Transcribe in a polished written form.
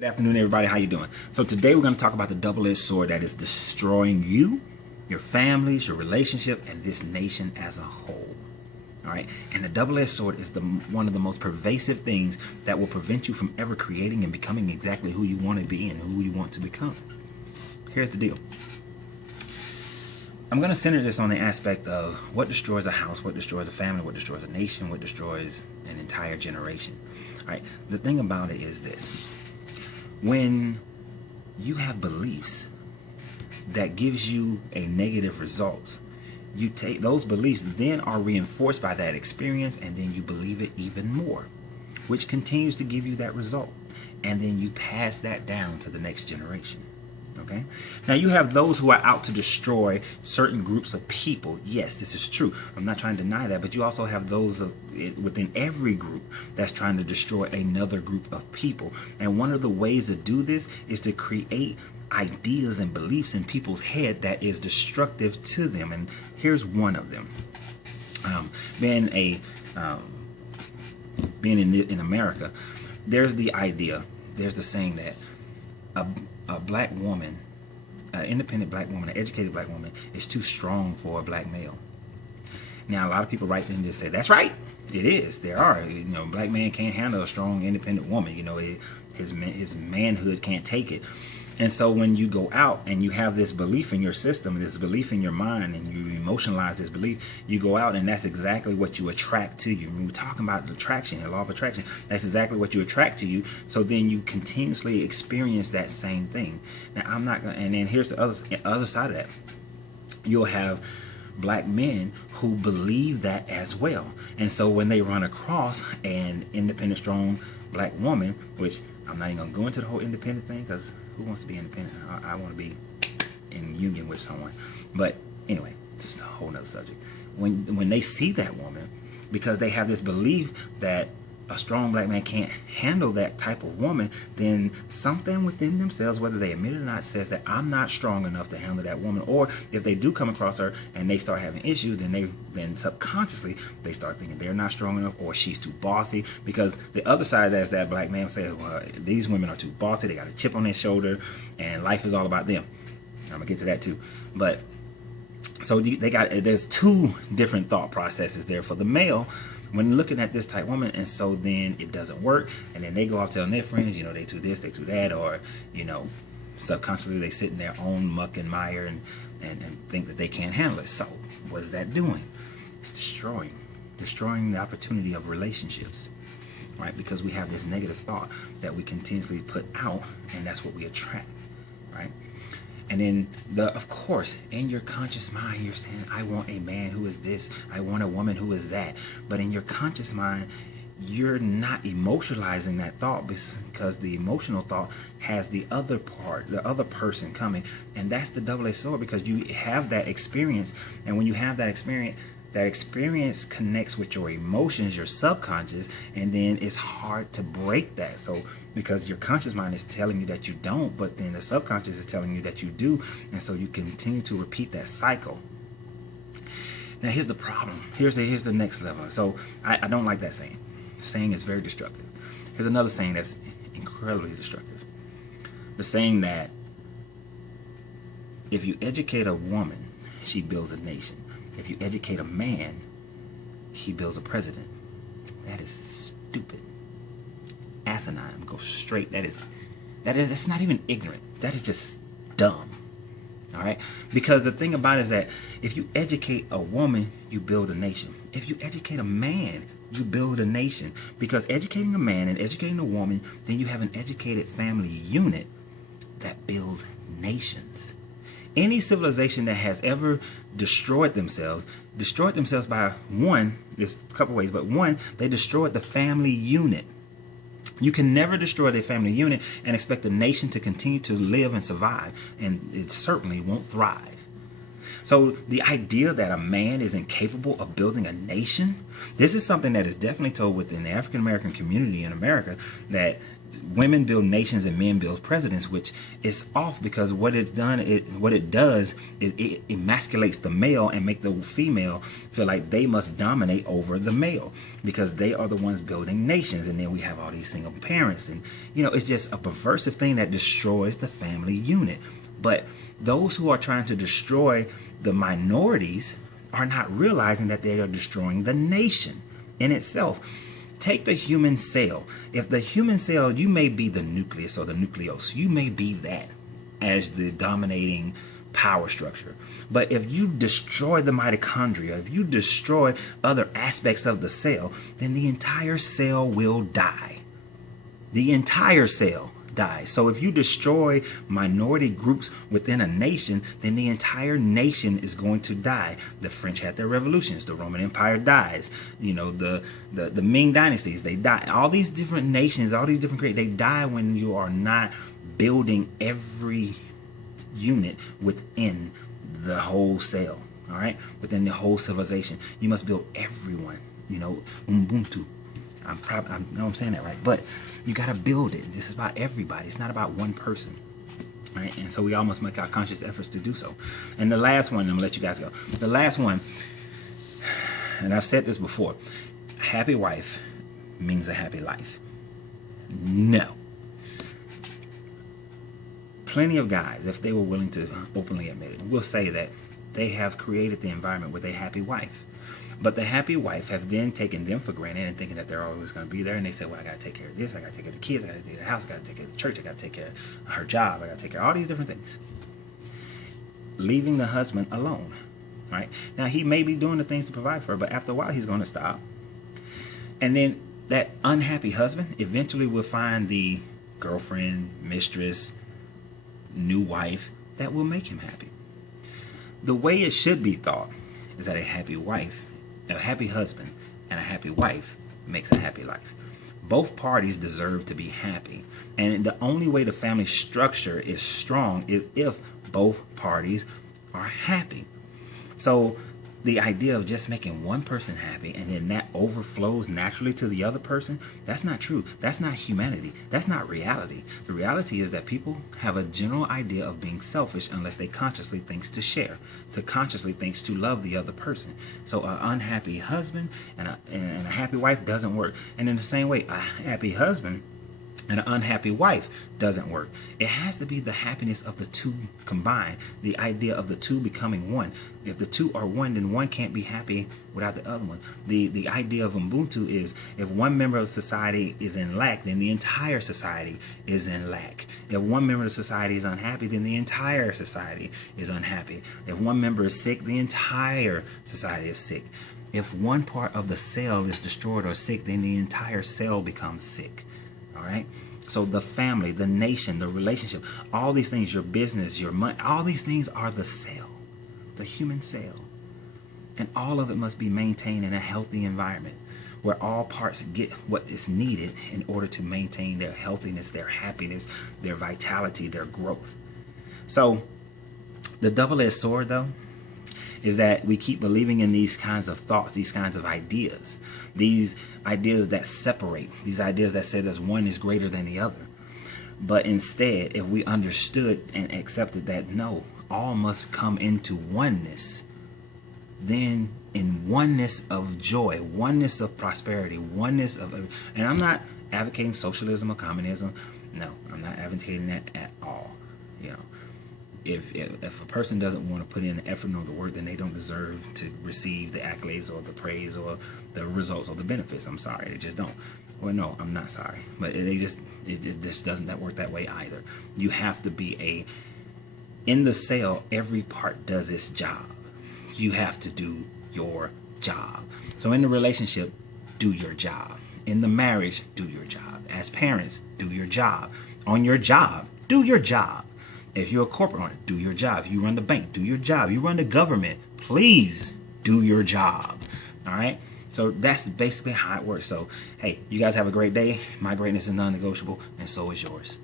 Good afternoon, everybody. How you doing? So today we're going to talk about the double-edged sword that is destroying you, your families, your relationship, and this nation as a whole. All right. And the double-edged sword is one of the most pervasive things that will prevent you from ever creating and becoming exactly who you want to be and who you want to become. Here's the deal. I'm going to center this on the aspect of what destroys a house, what destroys a family, what destroys a nation, what destroys an entire generation. All right. The thing about it is this. When you have beliefs that gives you a negative result, you take those beliefs then are reinforced by that experience, and then you believe it even more, which continues to give you that result, and then you pass that down to the next generation. Okay. Now you have those who are out to destroy certain groups of people. Yes, this is true. I'm not trying to deny that, but you also have those within every group that's trying to destroy another group of people. And one of the ways to do this is to create ideas and beliefs in people's head that is destructive to them. And here's one of them. Being in America, there's the idea, there's the saying that a black woman, an independent black woman, an educated black woman is too strong for a black male. Now, a lot of people right then just say, that's right. It is. There are, black man can't handle a strong, independent woman. His manhood can't take it. And so when you go out and you have this belief in your system, this belief in your mind, and you emotionalize this belief, you go out and that's exactly what you attract to you. When we're talking about attraction, the law of attraction, that's exactly what you attract to you. So then you continuously experience that same thing. Now, I'm not going to, and then here's the other side of that. You'll have black men who believe that as well. And so when they run across an independent, strong black woman, which I'm not even going to go into the whole independent thing, because who wants to be independent? I want to be in union with someone. But anyway, it's a whole nother subject. When they see that woman, because they have this belief that a strong black man can't handle that type of woman, then something within themselves, whether they admit it or not, says that I'm not strong enough to handle that woman. Or if they do come across her and they start having issues, then subconsciously they start thinking they're not strong enough, or she's too bossy. Because the other side of that is that black man says, well, these women are too bossy, they got a chip on their shoulder, and life is all about them. I'm gonna get to that too. But so there's two different thought processes there for the male when looking at this type woman. And so then it doesn't work, and then they go off telling their friends, they do this, they do that, or subconsciously they sit in their own muck and mire and think that they can't handle it. So what is that doing? It's destroying the opportunity of relationships, right? Because we have this negative thought that we continuously put out, and that's what we attract, right? And then, of course, in your conscious mind, you're saying, I want a man who is this. I want a woman who is that. But in your conscious mind, you're not emotionalizing that thought, because the emotional thought has the other part, the other person coming. And that's the double-edged sword, because you have that experience. And when you have that experience connects with your emotions, your subconscious, and then it's hard to break that. So because your conscious mind is telling you that you don't, but then the subconscious is telling you that you do, and so you continue to repeat that cycle. Now here's the problem. Here's the next level. So I don't like that saying. The saying is very destructive. Here's another saying that's incredibly destructive. The saying that if you educate a woman, she builds a nation. If you educate a man, he builds a president. That is stupid. Asinine. Go straight. That's not even ignorant. That is just dumb. All right? Because the thing about it is that if you educate a woman, you build a nation. If you educate a man, you build a nation. Because educating a man and educating a woman, then you have an educated family unit that builds nations. Any civilization that has ever destroyed themselves by one, there's a couple ways, but one, they destroyed the family unit. You can never destroy the family unit and expect the nation to continue to live and survive, and it certainly won't thrive. So the idea that a man is incapable of building a nation, this is something that is definitely told within the African American community in America, that women build nations and men build presidents, which is off, because what it does is it emasculates the male and make the female feel like they must dominate over the male because they are the ones building nations. And then we have all these single parents, and it's just a perversive thing that destroys the family unit. But those who are trying to destroy the minorities are not realizing that they are destroying the nation in itself. Take the human cell. If the human cell, you may be the nucleus or the nucleus. You may be that as the dominating power structure. But if you destroy the mitochondria, if you destroy other aspects of the cell, then the entire cell will die. The entire cell dies. So if you destroy minority groups within a nation, then the entire nation is going to die. The French had their revolutions. The Roman Empire dies. The Ming dynasties, they die. All these different nations, all these different they die when you are not building every unit within the whole cell. All right, within the whole civilization, you must build everyone. Ubuntu. I know I'm saying that right, but you got to build it. This is about everybody. It's not about one person. Right? And so we all must make our conscious efforts to do so. And the last one, I'm going to let you guys go. The last one, and I've said this before, a happy wife means a happy life. No. Plenty of guys, if they were willing to openly admit it, will say that they have created the environment with a happy wife. But the happy wife have then taken them for granted and thinking that they're always going to be there. And they say, well, I got to take care of this. I got to take care of the kids. I got to take care of the house. I got to take care of the church. I got to take care of her job. I got to take care of all these different things. Leaving the husband alone. Right? Now, he may be doing the things to provide for her, but after a while, he's going to stop. And then that unhappy husband eventually will find the girlfriend, mistress, new wife that will make him happy. The way it should be thought is that a happy husband and a happy wife makes a happy life. Both parties deserve to be happy. And the only way the family structure is strong is if both parties are happy. So the idea of just making one person happy and then that overflows naturally to the other person, that's not true. That's not humanity. That's not reality. The reality is that people have a general idea of being selfish unless they consciously think to share, to consciously think to love the other person. So an unhappy husband and a happy wife doesn't work. And in the same way, a happy husband and an unhappy wife doesn't work. It has to be the happiness of the two combined, the idea of the two becoming one. If the two are one, then one can't be happy without the other one. The idea of Ubuntu is if one member of society is in lack, then the entire society is in lack. If one member of society is unhappy, then the entire society is unhappy. If one member is sick, the entire society is sick. If one part of the cell is destroyed or sick, then the entire cell becomes sick. All right. So the family, the nation, the relationship, all these things, your business, your money, all these things are the cell, the human cell. And all of it must be maintained in a healthy environment where all parts get what is needed in order to maintain their healthiness, their happiness, their vitality, their growth. So the double-edged sword, though, is that we keep believing in these kinds of thoughts, these kinds of ideas, these ideas that separate, these ideas that say that one is greater than the other. But instead, if we understood and accepted that no, all must come into oneness, then in oneness of joy, oneness of prosperity, oneness of, and I'm not advocating socialism or communism. No, I'm not advocating that at all. If a person doesn't want to put in the effort or the work, then they don't deserve to receive the accolades or the praise or the results or the benefits. I'm sorry, they just don't. Well, no, I'm not sorry, but it just doesn't work that way either. You have to be in the cell, every part does its job. You have to do your job. So in the relationship, do your job. In the marriage, do your job. As parents, do your job. On your job, do your job. If you're a corporate owner, do your job. If you run the bank, do your job. You run the government, please do your job. All right? So that's basically how it works. So, hey, you guys have a great day. My greatness is non-negotiable, and so is yours.